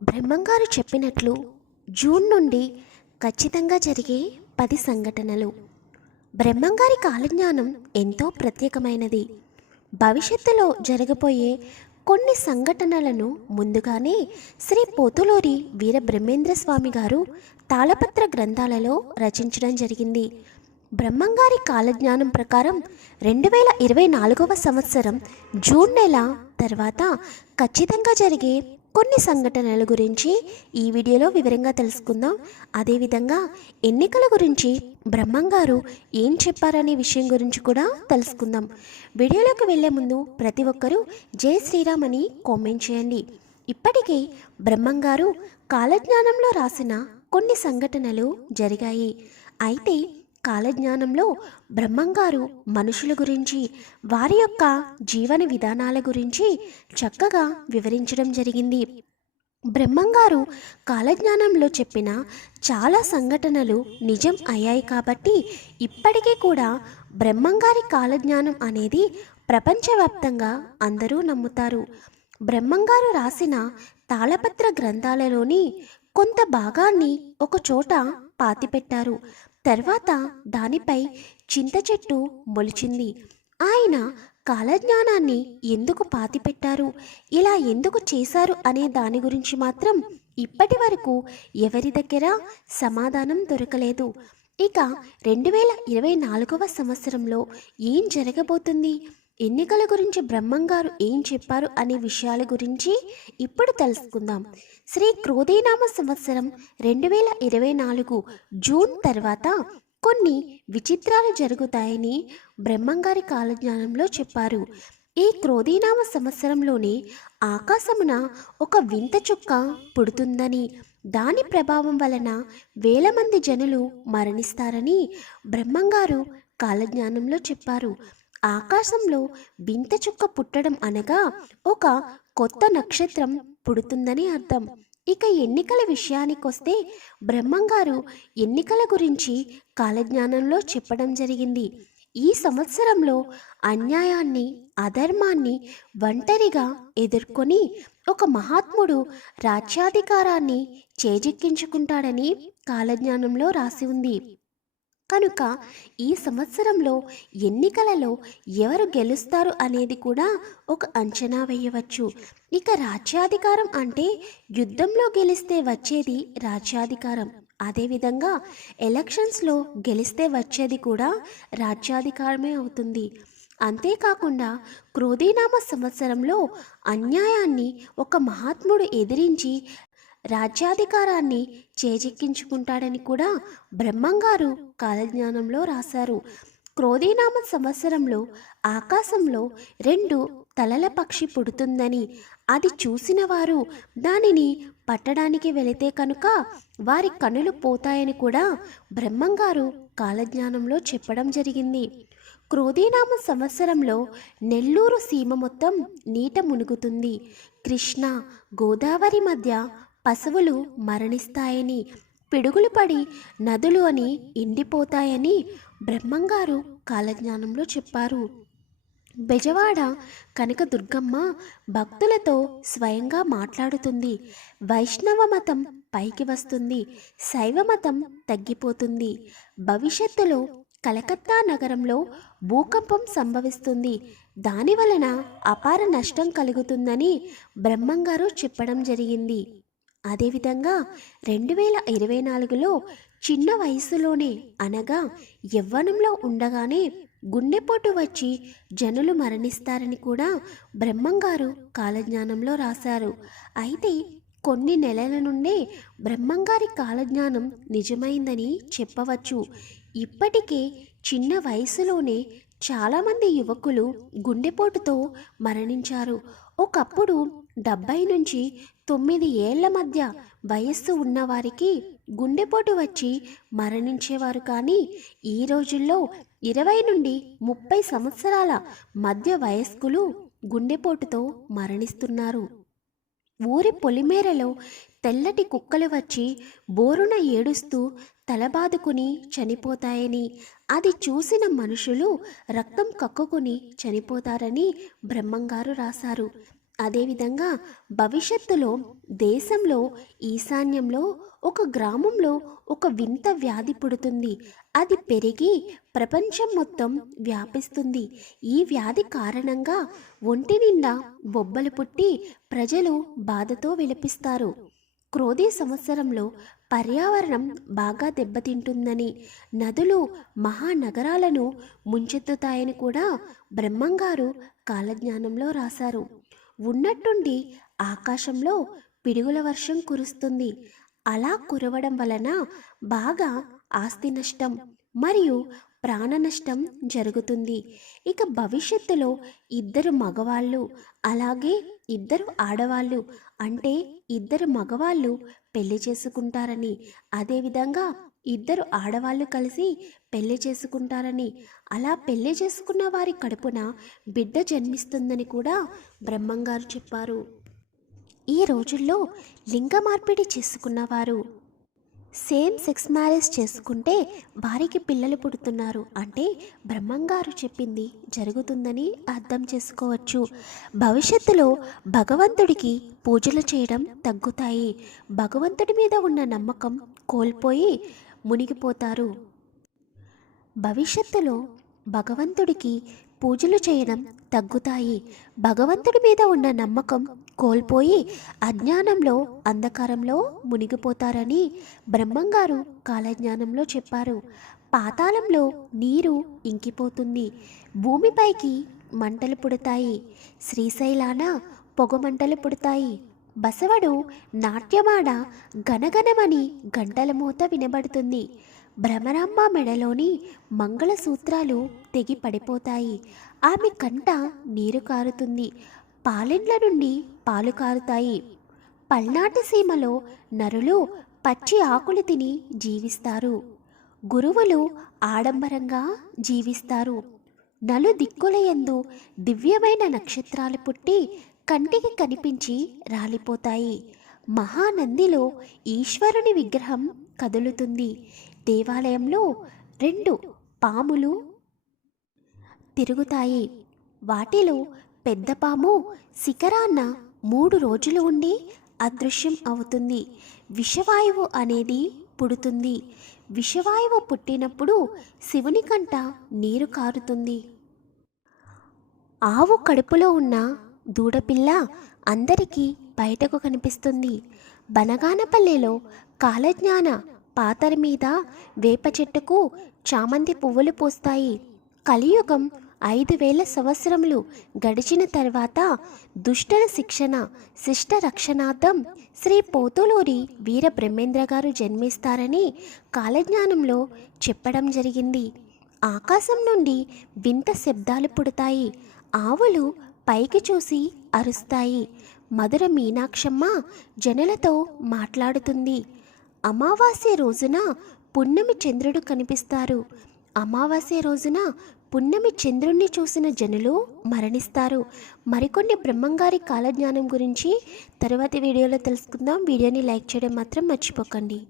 బ్రహ్మంగారు చెప్పినట్లు జూన్ నుండి ఖచ్చితంగా జరిగే పది సంఘటనలు. బ్రహ్మంగారి కాలజ్ఞానం ఎంతో ప్రత్యేకమైనది. భవిష్యత్తులో జరగబోయే కొన్ని సంఘటనలను ముందుగానే శ్రీ పోతులూరి వీర బ్రహ్మేంద్ర స్వామి గారు తాళపత్ర గ్రంథాలలో రచించడం జరిగింది. బ్రహ్మంగారి కాలజ్ఞానం ప్రకారం రెండు వేల ఇరవై నాలుగవ సంవత్సరం జూన్ నెల తర్వాత ఖచ్చితంగా జరిగే కొన్ని సంఘటనల గురించి ఈ వీడియోలో వివరంగా తెలుసుకుందాం. అదేవిధంగా ఎన్నికల గురించి బ్రహ్మంగారు ఏం చెప్పారనే విషయం గురించి కూడా తెలుసుకుందాం. వీడియోలోకి వెళ్ళే ముందు ప్రతి ఒక్కరూ జై శ్రీరామ్ అని కామెంట్ చేయండి. ఇప్పటికే బ్రహ్మంగారు కాలజ్ఞానంలో రాసిన కొన్ని సంఘటనలు జరిగాయి. అయితే కాలజ్ఞానంలో బ్రహ్మంగారు మనుషుల గురించి వారి యొక్క జీవన విధానాల గురించి చక్కగా వివరించడం జరిగింది. బ్రహ్మంగారు కాలజ్ఞానంలో చెప్పిన చాలా సంఘటనలు నిజం అయ్యాయి కాబట్టి ఇప్పటికీ కూడా బ్రహ్మంగారి కాలజ్ఞానం అనేది ప్రపంచవ్యాప్తంగా అందరూ నమ్ముతారు. బ్రహ్మంగారు రాసిన తాళపత్ర గ్రంథాలలోని కొంత భాగాన్ని ఒకచోట పాతిపెట్టారు. తర్వాత దానిపై చింత చెట్టు మొలిచింది. ఆయన కాలజ్ఞానాన్ని ఎందుకు పాతిపెట్టారు? ఇలా ఎందుకు చేశారు అనే దాని గురించి మాత్రం ఇప్పటి వరకు ఎవరి దగ్గర సమాధానం దొరకలేదు. ఇక రెండు వేల ఇరవై నాలుగవ సంవత్సరంలో ఏం జరగబోతుంది? ఎన్నికల గురించి బ్రహ్మంగారు ఏం చెప్పారు అనే విషయాల గురించి ఇప్పుడు తెలుసుకుందాం. శ్రీ క్రోధీనామ సంవత్సరం రెండు వేల ఇరవై నాలుగు జూన్ తర్వాత కొన్ని విచిత్రాలు జరుగుతాయని బ్రహ్మంగారి కాలజ్ఞానంలో చెప్పారు. ఈ క్రోధీనామ సంవత్సరంలోనే ఆకాశమున ఒక వింత చుక్క పుడుతుందని దాని ప్రభావం వలన వేల మంది జనులు మరణిస్తారని బ్రహ్మంగారు కాలజ్ఞానంలో చెప్పారు. ఆకాశంలో వింత చుక్క పుట్టడం అనగా ఒక కొత్త నక్షత్రం పుడుతుందని అర్థం. ఇక ఎన్నికల విషయానికొస్తే బ్రహ్మంగారు ఎన్నికల గురించి కాలజ్ఞానంలో చెప్పడం జరిగింది. ఈ సంవత్సరంలో అన్యాయాన్ని అధర్మాన్ని ఒంటరిగా ఎదుర్కొని ఒక మహాత్ముడు రాజ్యాధికారాన్ని చేజిక్కించుకుంటాడని కాలజ్ఞానంలో రాసి ఉంది. కనుక ఈ సంవత్సరంలో ఎన్నికలలో ఎవరు గెలుస్తారు అనేది కూడా ఒక అంచనా వేయవచ్చు. ఇక రాజ్యాధికారం అంటే యుద్ధంలో గెలిస్తే వచ్చేది రాజ్యాధికారం. అదేవిధంగా ఎలక్షన్స్లో గెలిస్తే వచ్చేది కూడా రాజ్యాధికారమే అవుతుంది. అంతేకాకుండా క్రోధీనామ సంవత్సరంలో అన్యాయాన్ని ఒక మహాత్ముడు ఎదిరించి రాజ్యాధికారాన్ని చేజిక్కించుకుంటాడని కూడా బ్రహ్మంగారు కాలజ్ఞానంలో రాశారు. క్రోధీనామ సంవత్సరంలో ఆకాశంలో రెండు తలల పక్షి పుడుతుందని అది చూసిన వారు దానిని పట్టడానికి వెళితే కనుక వారి కనులు పోతాయని కూడా బ్రహ్మంగారు కాలజ్ఞానంలో చెప్పడం జరిగింది. క్రోధీనామ సంవత్సరంలో నెల్లూరు సీమ మొత్తం నీట మునుగుతుంది. కృష్ణ గోదావరి మధ్య పశువులు మరణిస్తాయని పిడుగులు పడి నదులు అని ఎండిపోతాయని బ్రహ్మంగారు కాలజ్ఞానంలో చెప్పారు. బెజవాడ కనక దుర్గమ్మ భక్తులతో స్వయంగా మాట్లాడుతుంది. వైష్ణవ మతం పైకి వస్తుంది. శైవ మతం తగ్గిపోతుంది. భవిష్యత్తులో కలకత్తా నగరంలో భూకంపం సంభవిస్తుంది. దాని వలన అపార నష్టం కలుగుతుందని బ్రహ్మంగారు చెప్పడం జరిగింది. అదేవిధంగా రెండు వేల ఇరవై నాలుగులో చిన్న వయసులోనే అనగా యవ్వనంలో ఉండగానే గుండెపోటు వచ్చి జనులు మరణిస్తారని కూడా బ్రహ్మంగారు కాలజ్ఞానంలో రాశారు. అయితే కొన్ని నెలల నుండే బ్రహ్మంగారి కాలజ్ఞానం నిజమైందని చెప్పవచ్చు. ఇప్పటికే చిన్న వయసులోనే చాలామంది యువకులు గుండెపోటుతో మరణించారు. ఒకప్పుడు డెబ్బై నుంచి తొమ్మిది ఏళ్ళ మధ్య వయస్సు ఉన్నవారికి గుండెపోటు వచ్చి మరణించేవారు కానీ ఈ రోజుల్లో ఇరవై నుండి ముప్పై సంవత్సరాల మధ్య వయస్కులు గుండెపోటుతో మరణిస్తున్నారు. ఊరి పొలిమేరలో తెల్లటి కుక్కలు వచ్చి బోరున ఏడుస్తూ తలబాదుకుని చనిపోతాయని అది చూసిన మనుషులు రక్తం కక్కుకుని చనిపోతారని బ్రహ్మంగారు రాశారు. అదేవిధంగా భవిష్యత్తులో దేశంలో ఈశాన్యంలో ఒక గ్రామంలో ఒక వింత వ్యాధి పుడుతుంది. అది పెరిగి ప్రపంచం మొత్తం వ్యాపిస్తుంది. ఈ వ్యాధి కారణంగా ఒంటి నిండా బొబ్బలు పుట్టి ప్రజలు బాధతో విలపిస్తారు. క్రోధీ సంవత్సరంలో పర్యావరణం బాగా దెబ్బతింటుందని నదులు మహానగరాలను ముంచెత్తుతాయని కూడా బ్రహ్మంగారు కాలజ్ఞానంలో రాశారు. ఉన్నట్టుండి ఆకాశంలో పిడుగుల వర్షం కురుస్తుంది. అలా కురవడం వలన బాగా ఆస్తి నష్టం మరియు ప్రాణ నష్టం జరుగుతుంది. ఇక భవిష్యత్తులో ఇద్దరు మగవాళ్ళు అలాగే ఇద్దరు ఆడవాళ్ళు అంటే ఇద్దరు మగవాళ్ళు పెళ్ళి చేసుకుంటారని అదేవిధంగా ఇద్దరు ఆడవాళ్ళు కలిసి పెళ్ళి చేసుకుంటారని. అలా పెళ్ళి చేసుకున్న వారి కడుపున బిడ్డ జన్మిస్తుందని కూడా బ్రహ్మంగారు చెప్పారు. ఈ రోజుల్లో లింగ మార్పిడి చేసుకున్నవారు సేమ్ సెక్స్ మ్యారేజ్ చేసుకుంటే వారికి పిల్లలు పుడుతున్నారు అంటే బ్రహ్మంగారు చెప్పింది జరుగుతుందని అర్థం చేసుకోవచ్చు. భవిష్యత్తులో భగవంతుడికి పూజలు చేయడం తగ్గుతాయి. భగవంతుడి మీద ఉన్న నమ్మకం కోల్పోయి మునిగిపోతారు. భవిష్యత్తులో భగవంతుడికి పూజలు చేయడం తగ్గుతాయి. భగవంతుడి మీద ఉన్న నమ్మకం కోల్పోయి అజ్ఞానంలో అంధకారంలో మునిగిపోతారని బ్రహ్మంగారు కాలజ్ఞానంలో చెప్పారు. పాతాళంలో నీరు ఇంకిపోతుంది. భూమిపైకి మంటలు పుడతాయి. శ్రీశైలాన పొగమంటలు పుడతాయి. బసవడు నాట్యమాడ గనగనమని గంటల మూత వినబడుతుంది. భ్రమరాంబ మెడలోని మంగళసూత్రాలు తెగి పడిపోతాయి. ఆమె కంట నీరు కారుతుంది. పాలెండ్ల నుండి పాలు కారుతాయి. పల్నాటి సీమలో నరులు పచ్చి ఆకులు తిని జీవిస్తారు. గురువులు ఆడంబరంగా జీవిస్తారు. నలు దిక్కులయందు దివ్యమైన నక్షత్రాలు పుట్టి కంటికి కనిపించి రాలిపోతాయి. మహానందిలో ఈశ్వరుని విగ్రహం కదులుతుంది. దేవాలయంలో రెండు పాములు తిరుగుతాయి. వాటిలో పెద్ద పాము శిఖరాన్న మూడు రోజులు ఉండి అదృశ్యం అవుతుంది. విషవాయువు అనేది పుడుతుంది. విషవాయువు పుట్టినప్పుడు శివుని కంట నీరు కారుతుంది. ఆవు కడుపులో ఉన్న దూడపిల్ల అందరికీ బయటకు కనిపిస్తుంది. బనగానపల్లెలో కాలజ్ఞాన పాతర మీద వేప చెట్టుకు చామంతి పువ్వులు పూస్తాయి. కలియుగం ఐదు వేల సంవత్సరములు గడిచిన తర్వాత దుష్టల శిక్షణ శిష్ట రక్షణార్థం శ్రీ పోతులూరి వీర బ్రహ్మేంద్ర గారు జన్మిస్తారని కాలజ్ఞానంలో చెప్పడం జరిగింది. ఆకాశం నుండి వింత శబ్దాలు పుడతాయి. ఆవులు పైకి చూసి అరుస్తాయి. మధుర మీనాక్షమ్మ జనులతో మాట్లాడుతుంది. అమావాస్య రోజున పున్నమి చంద్రుడు కనిపిస్తారు. అమావాస్య రోజున పున్నమి చంద్రుణ్ణి చూసిన జనులు మరణిస్తారు. మరికొన్ని బ్రహ్మంగారి కాలజ్ఞానం గురించి తరువాతి వీడియోలో తెలుసుకుందాం. వీడియోని లైక్ చేయడం మాత్రం మర్చిపోకండి.